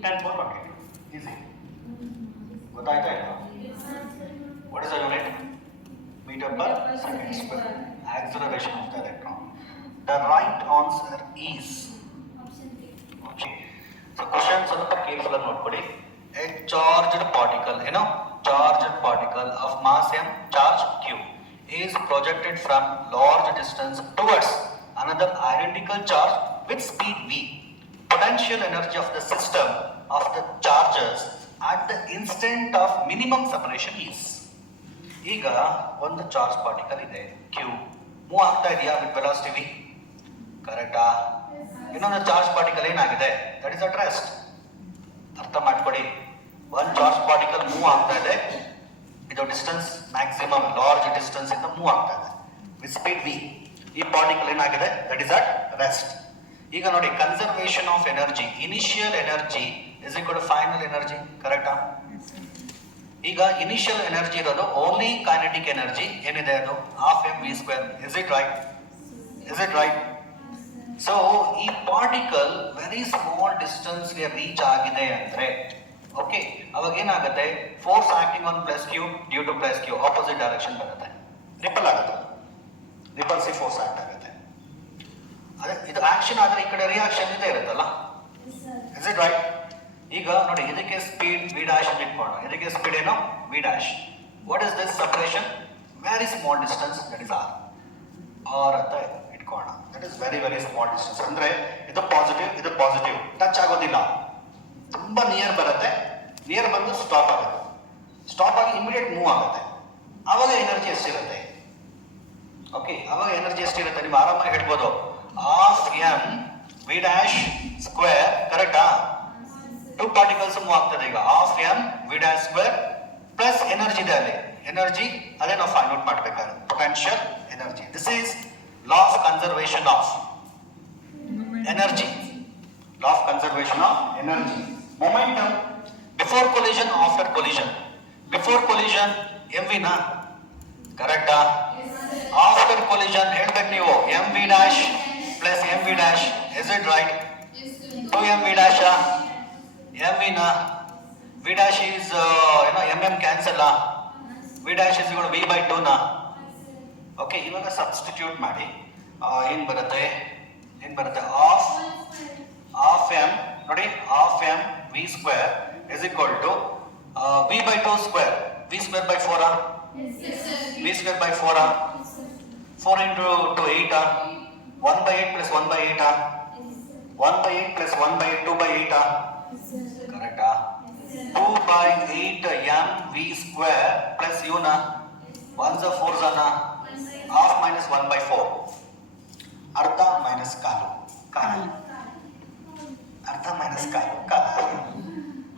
10 ಪವರ್ 22 ಈಸಿ. ಗೊತ್ತಾಯ್ತಾ ಇಲ್ಲ? What is the unit? Metre per second square. Acceleration of the electron. The right answer is okay. So question ಸ್ವಲ್ಪ ಕೇರ್ಫುಲ್ ಆಗಿ ನೋಡ್ಕೊಳ್ಳಿ. A charged particle, charged particle of mass m, charge q, is projected from large distance towards another identical charge with speed v. Potential energy of the system of the charges at the instant of minimum separation is. ಈಗ ಒಂದು charge particle ಇದೆ q, move ಆಗ್ತಾ ಇದೆಯಾ with velocity v. ಕರೆಕ್ಟಾ? ಇನ್ನೊಂದು charge particle ಏನಾಗಿದೆ? That is at rest. ಅರ್ಥ ಮಾಡ್ಕೊಡಿ. ಒಂದು ಚಾರ್ಜ್ ಪಾರ್ಟಿಕಲ್ ಮೂವ್ ಆಗ್ತಾ ಇದೆ, ಇದು ಡಿಸ್ಟೆನ್ಸ್ ಮ್ಯಾಕ್ಸಿಮಮ್ ಲಾರ್ಜ್ ಡಿಸ್ಟೆನ್ಸ್ ಇಂದ ಮೂವ್ ಆಗ್ತಾ ಇದೆ ವಿತ್ ಸ್ಪೀಡ್ ವಿ. ಈ ಪಾರ್ಟಿಕಲ್ ಏನಾಗಿದೆ? That is at rest. ಈಗ ನೋಡಿ, conservation of energy, initial energy is equal to final energy. ಕರೆಕ್ಟಾ? ಈಗ ಇನಿಷಿಯಲ್ ಎನರ್ಜಿ ಇರೋದು ಓನ್ಲಿ ಕೈನೆಟಿಕ್ ಎನರ್ಜಿ ಏನಿದೆ ಅದು ½mv². Is it right? So ಈ ಪಾರ್ಟಿಕಲ್ ವೆರಿ ಸ್ಮಾಲ್ ಡಿಸ್ಟೆನ್ಸ್ಗೆ ರೀಚ್ ಆಗಿದೆ ಅಂದ್ರೆ ಓಕೆ, ಅವಾಗ ಏನಾಗುತ್ತೆ? Force acting on plus Q due to plus Q opposite direction ಬರುತ್ತೆ, ರಿಪಲ್ ಆಗುತ್ತೆ, ರಿಪಲ್ಸಿವ್ ಫೋರ್ಸ್ ಆಕ್ಟ್ ಆಗುತ್ತೆ. ಅದೇ ಇದು ಆಕ್ಷನ್ ಆದ್ರೆ ಈ ಕಡೆ ರಿಯಾಕ್ಷನ್ ಇದೆ ಇರುತ್ತಲ್ಲ. Is it right? ಈಗ ನೋಡಿ, ಇದಕ್ಕೆ ಸ್ಪೀಡ್ ವಿ ಡ್ಯಾಶ್ ಅಂತ ಇಟ್ಕೊಳ್ಳೋಣ. ಇದಕ್ಕೆ ಸ್ಪೀಡ್ ಏನು? V dash. What is this separation? Very small distance, that is R ಅಂತ ಇಟ್ಕೊಳ್ಳೋಣ. That is very very small distance. ಅಂದ್ರೆ ಇದು ಪಾಸಿಟಿವ್ ಟಚ್ ಆಗೋದಿಲ್ಲ, ತುಂಬಾ ನಿಯರ್ ಬರುತ್ತೆ. ನಿಯರ್ ಬಂದು ಸ್ಟಾಪ್ ಆಗುತ್ತೆ, ಸ್ಟಾಪ್ ಆಗಿ ಇಮಿಡಿಯೇಟ್ ಮೂವ್ ಆಗುತ್ತೆ. ಅವಾಗ ಎನರ್ಜಿ ಎಷ್ಟಿರುತ್ತೆ? ಓಕೆ, ಅವಾಗ ಎನರ್ಜಿ ಎಷ್ಟಿರುತ್ತೆ? ನೀವು ಆರಾಮಾಗಿ ಹೇಳ್ಬೋದು ½mv². ಕರೆಕ್ಟಾ? ಟೂ ಪಾರ್ಟಿಕಲ್ಸ್ ಮೂವ್ ಆಗ್ತದೆ. ಈಗ ½mv² ಪ್ಲಸ್ ಎನರ್ಜಿ ಇದೆ ಅಲ್ಲಿ, ಎನರ್ಜಿ ಅದೇ ನಾವು ಫೈಂಡ್ ಔಟ್ ಮಾಡಬೇಕಾದ್ರೆ potential energy. This is law of conservation of energy. Law of conservation of energy. Momentum before collision, after collision. Before collision mv ನಾ? ಕರೆಕ್ಟಾ? After collision ಹೇಳ್ಬೇಕು ನೀವು mv' plus mv'. Is it right? 2mv'. mv ನಾ? v' is mm cancel. v' is v/2 ನಾ? Okay, ಇವಾಗ substitute ಮಾಡಿ. ಏನ್ ಬರುತ್ತೆ? ½ ನೋಡಿ, ½ mv² is equal to v/2 square. v² by 4 V square by 4 4 into 2 8 1 by 8 plus 1 by 8 1 by 8 plus 1 by 8 2 by 8 correct 2 by 8 m V square plus u na 1s are 4s are na half minus 1 by 4 ಅರ್ಧ minus ಕಾಲು ಅರ್ಧ minus ಕಾಲು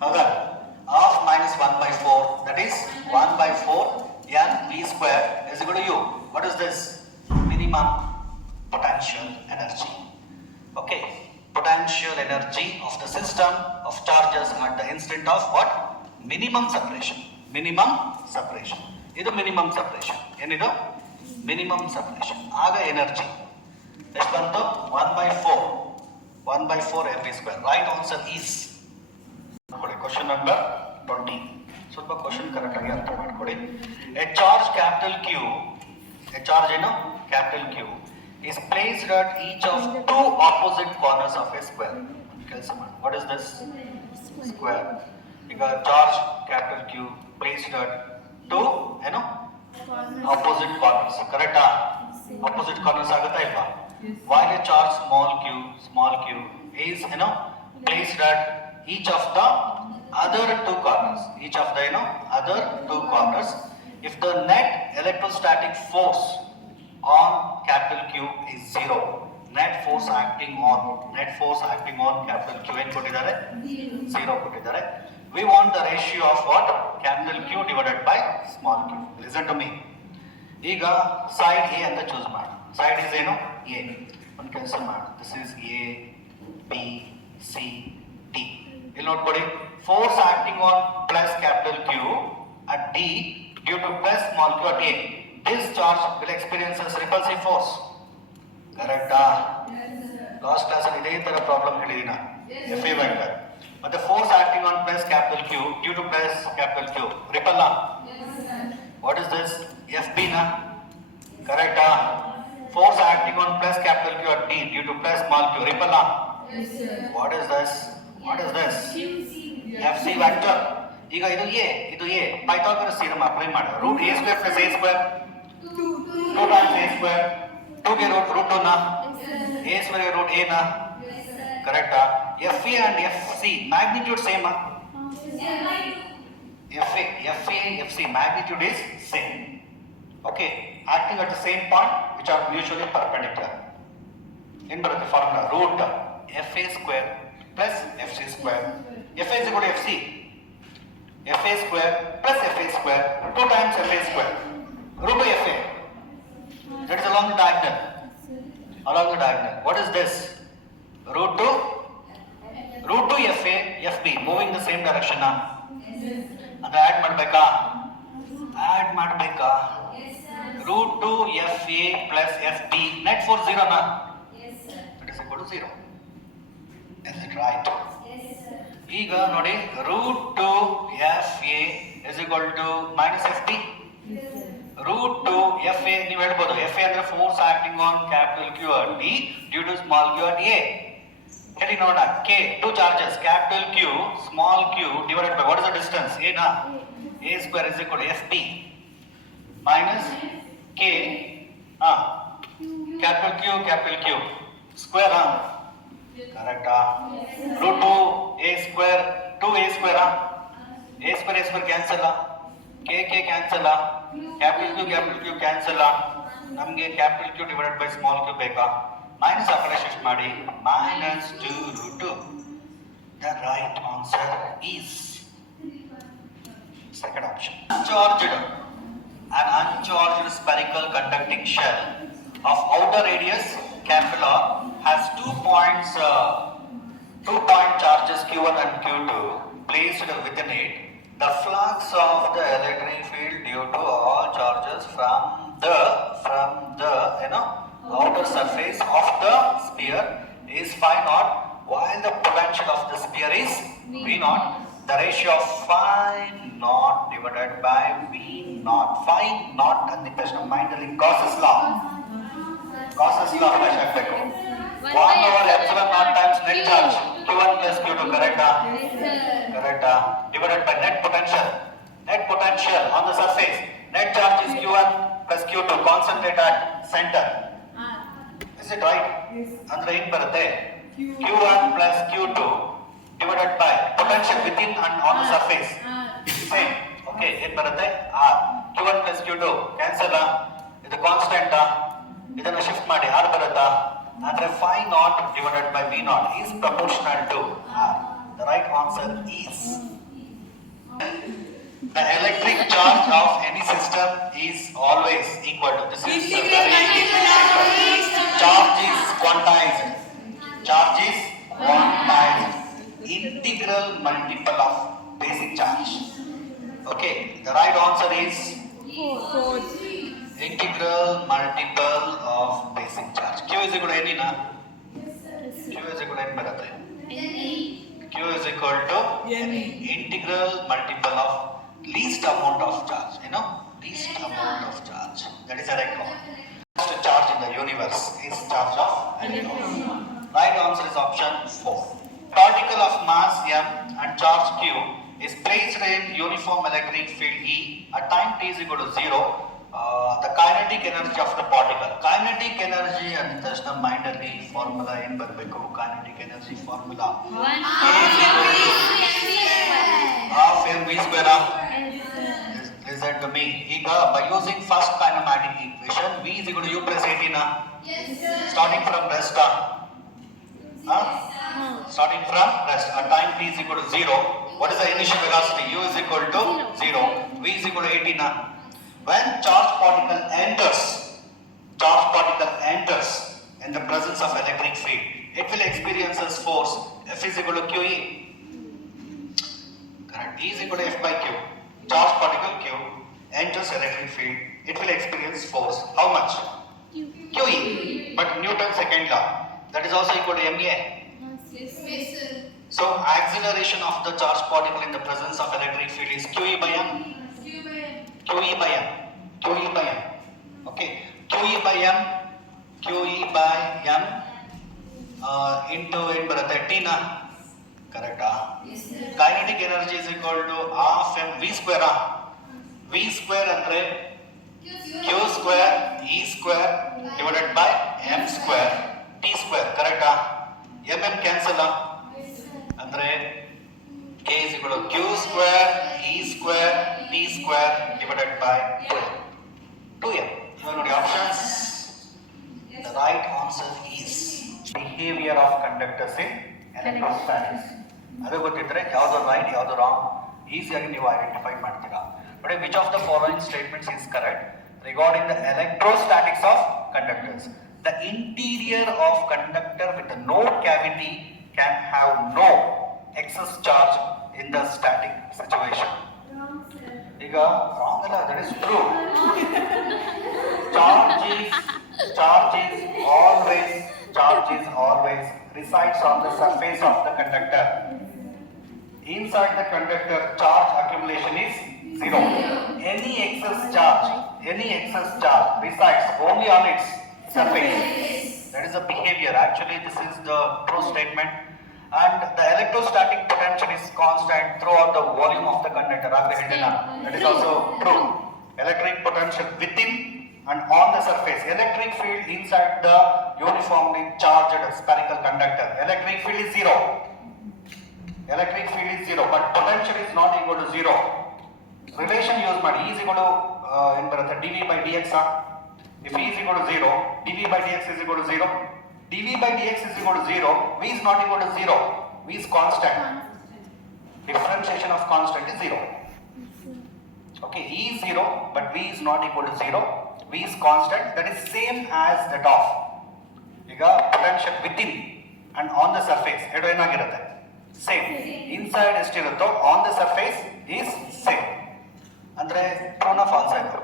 ಹೌದಾ half minus 1 by 4 that is 1 by 4 n V square is equal to u. What is this? Minimum potential energy. Okay, potential energy of the system of charges at the instant of what? Minimum separation. Minimum separation. ಇದು minimum separation. ಏನಿದು? Minimum separation. ಆಗ energy ಎಷ್ಟು ಬಂತು? 1 by 4 1 by 4 mv square. Right answer is ನೋಡಿ question number 20. ಸ್ವಲ್ಪ question correct ಆಗಿ ಅರ್ಥ ಮಾಡ್ಕೊಳ್ಳಿ. A charge capital Q, a charge ಏನು capital Q is placed at each of two opposite corners of a square. ಕೆಲಸ ಮಾಡಿ. What is this? Square. ಈಗ charge capital Q placed at two ಏನು opposite corners. ಕರೆಕ್ಟಾ? opposite corners ಆಗುತ್ತಾ ಇಲ್ವಾ? While a charge small q is placed at each of the other two corners, other two corners, if the net electrostatic force on capital Q is 0, net force acting on capital Q ಏನು ಕೊಟ್ಟಿದ್ದಾರೆ? 0 ಕೊಟ್ಟಿದ್ದಾರೆ. We want the ratio of what? Capital Q divided by small q. Listen to me. ಈಗ side A ಅಂತ choose ಮಾಡಿ. Side is ಏನು? A. ಒಂದು ಕೆಲಸ ಮಾಡಿ. This is A, B, C, D. ಇಲ್ಲಿ ನೋಡ್ಕೊಳ್ಳಿ, force acting on plus capital Q at D due to plus small q at A. This charge will experience a repulsive force. ಕರೆಕ್ಟಾ? Last class ಅಲ್ಲಿ ಇದೇ ತರ problem ಹೇಳಿದೀನಿ ನಾನು. Fe vector. ಮತ್ತೆ force acting on plus capital Q due to plus capital Q repel. What is this? FB na? ಕರೆಕ್ಟಾ? Force acting on plus capital Q at D due to plus small q repel. What is this? FC vector. ಈಗ ಇದು A Pythagoras theorem apply ಮಾಡಿ. Root A square plus A square 2 times A square 2 ಗೆ root 2 ನಾ A square root A ನಾ ಕರೆಕ್ಟಾ? FA and FC magnitude same FC magnitude is same. Okay, acting at the same point which are mutually perpendicular. ಏನು ಬರುತ್ತೆ formula? Root FA square plus FC square. FA is equal to FC. FA square plus FA square 2 times FA square root of FA. That is along the diagonal. What is this? Root to FA FB moving the same direction na. ಅದು add ಮಾಡಬೇಕಾ? root to FA plus FB net force 0 na. That is equal to 0. Is it right? ಈಗ ನೋಡಿ, root to FA is equal to minus FB. root to FA ನೀವು ಹೇಳ್ಬೋದು, FA ಅಂದ್ರೆ force acting on capital Q at D due to small q at A. ಹೇಳಿ ನೋಡೋಣ. K, two charges, capital Q, small q divided by what is the distance? A na? A square is equal to FB minus K capital Q square ಕರೆಕ್ಟಾ? Root 2 A square 2A square A square cancel K cancel capital Q cancel. ನಮಗೆ capital Q divided by small q ಬೇಕಾ? Minus ಆ ಕಡೆ shift ಮಾಡಿ, minus 2 root 2. The right answer is second option. An uncharged spherical conducting shell of outer radius capital R has 2 point charges Q1 and Q2 placed within it. The flux of the electric field due to all charges from the outer surface of the sphere is phi naught, while the potential of the sphere is V naught. The ratio of phi naught divided by V naught. Phi naught ಅಂದಿದ ತಕ್ಷಣ ಮೈಂಡಲ್ಲಿ Gauss's law flash ಆಗಬೇಕು. 1 over epsilon naught times net charge Q1 plus Q2 ಕರೆಕ್ಟಾ? Divided by net potential on the surface. Net charge is Q1 plus Q2. Concentrate at center. R. Is it right? Yes. ಅಂದ್ರೆ ಏನ್ ಬರುತ್ತೆ? Q. Q1 plus Q2 divided by potential within and on the surface. R. Same. Okay, ಏನ್ ಬರುತ್ತೆ? R. Q1 plus Q2 cancel ಇದು constant ಇದನ್ನ shift ಮಾಡಿ R ಬರುತ್ತಾ? ಅಂದ್ರೆ phi naught divided by V naught is proportional to R. The right answer is the electric charge of any system is always equal to this is very simple. Charge is quantized. Charge is quantized. Integral multiple of basic charge. Okay, the right answer is 4. integral multiple of basic charge. Q is equal to any na? Q is equal to n ಬರುತ್ತೆ. Q is equal to N. integral multiple of least amount of charge. You know, least amount of charge. That is a electron. Most charge in the universe is charge of electron. Right answer is option 4. Particle of mass m and charge q is placed in uniform electric field E at time t is equal to 0. The kinetic energy of the particle. Kinetic energy and ತಕ್ಷಣ mind ಅಲ್ಲಿ formula ಏನ್ ಬರಬೇಕು? kinetic energy formula half mv square listen to me. ಈಗ by using first kinematic equation v is equal to u plus 18 starting from rest starting from rest at time t is equal to 0. What is the initial velocity? U is equal to 0. V is equal to 18 when charge particle enters in the presence of electric field, it will experience a force F is equal to QE. Correct. E is equal to F by Q. Charge particle Q enters electric field, it will experience force. How much? QE. But Newton's second law, that is also equal to MA. So acceleration of the charge particle in the presence of electric field is QE by M. QE by M. QE by M. Okay. QE by M. QE by M into in ಬರುತ್ತೆ T na. Correct. Kinetic energy is equal to half m V square. V square ಅಂದ್ರೆ Q square E square divided by M square T square. Correct. MM cancel ಅಂದ್ರೆ K is equal to Q square E square T square divided by 2M. You know the options. The right answer is behavior of conductors in electrostatics. ಅದು ಗೊತ್ತಿದ್ರೆ ಯಾವುದು right ಯಾವುದು wrong ಈಸಿಯಾಗಿ ನೀವು identify ಮಾಡ್ತೀರಾ. ನೋಡಿ, which of the following statements is correct regarding the electrostatics of conductors? The interior of conductor with no cavity can have no excess charge in the static situation. ಈಗ wrong ಅಲ್ಲ, that is true. charge is always resides on the surface of the conductor. Inside the conductor charge accumulation is 0. Any excess charge resides only on its surface. That is the behavior. Actually, this is the true statement. And the electrostatic potential is constant throughout the volume of the conductor. That is also true. Electric potential within and on the surface. Electric field inside the uniformly charged spherical conductor. Electric field is 0. But potential is not equal to 0. Relation use ಮಾಡಿ E is equal to in ಬರುತ್ತೆ dV by dx. If E is equal to 0, dV by dx is equal to 0. dV by dx is equal to 0. V is not equal to 0. V is constant. Differentiation of constant is 0. Okay, E is 0, but V is not equal to 0. V is constant. That is same as that of. ಈಗ potential within and on the surface ಎರಡು ಏನಾಗಿರುತ್ತೆ? Same. Inside ಎಷ್ಟಿರುತ್ತೋ on the surface is same. ಅಂದ್ರೆ true na false ಆಯ್ತು?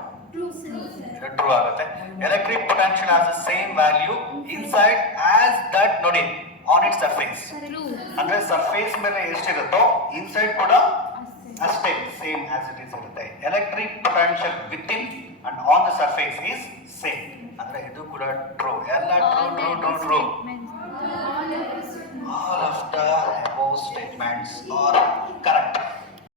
True ಆಗುತ್ತೆ. Electric potential has the same value inside as that ನೋಡಿ on its surface. ಅಂದ್ರೆ surface ಮೇಲೆ ಎಷ್ಟಿರುತ್ತೋ inside ಕೂಡ ಅಷ್ಟೇ same as it is ಇರುತ್ತೆ. Electric potential within and on the surface is same. ಅಂದ್ರೆ ಇದು ಕೂಡ true. ಎಲ್ಲ true. All of the above statements are correct.